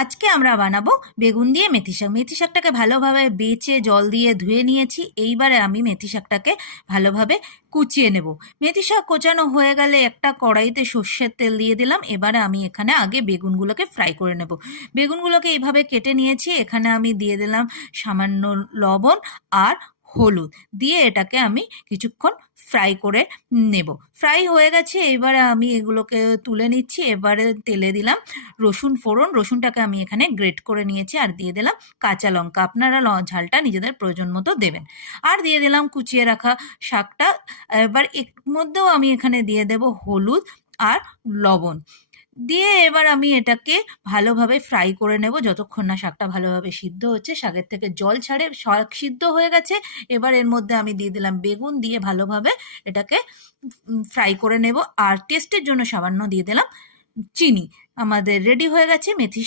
আজকে আমরা বানাবো বেগুন দিয়ে মেথি শাক। মেথি শাকটাকে ভালোভাবে বেছে জল দিয়ে ধুয়ে নিয়েছি। এইবারে আমি মেথি শাকটাকে ভালোভাবে কুচিয়ে নেব। মেথি শাক কোচানো হয়ে গেলে একটা কড়াইতে সর্ষের তেল দিয়ে দিলাম। এবারে আমি এখানে আগে বেগুনগুলোকে ফ্রাই করে নেব। বেগুনগুলোকে এইভাবে কেটে নিয়েছি। এখানে আমি দিয়ে দিলাম সামান্য লবণ আর হলুদ দিয়ে এটাকে আমি কিছুক্ষণ ফ্রাই করে নেব। ফ্রাই হয়ে গেছে, এবারে আমি এগুলোকে তুলে নিচ্ছি। এবারে তেলে দিলাম রসুন ফোড়ন। রসুনটাকে আমি এখানে গ্রেট করে নিয়েছি আর দিয়ে দিলাম কাঁচা লঙ্কা। আপনারা ঝালটা নিজেদের প্রয়োজন মতো দেবেন। আর দিয়ে দিলাম কুচিয়ে রাখা শাকটা। এবার এর মধ্যেও আমি এখানে দিয়ে দেব হলুদ আর লবণ দিয়ে এবার আমি এটাকে ভালোভাবে ফ্রাই করে নেব যতক্ষণ না শাকটা ভালোভাবে সিদ্ধ হচ্ছে। শাকের থেকে জল ছাড়ে, শাক সিদ্ধ হয়ে গেছে। এবার এর মধ্যে আমি দিয়ে দিলাম বেগুন, দিয়ে ভালোভাবে এটাকে ফ্রাই করে নেব। আর টেস্টের জন্য সামান্য দিয়ে দিলাম চিনি। আমাদের রেডি হয়ে গেছে মেথি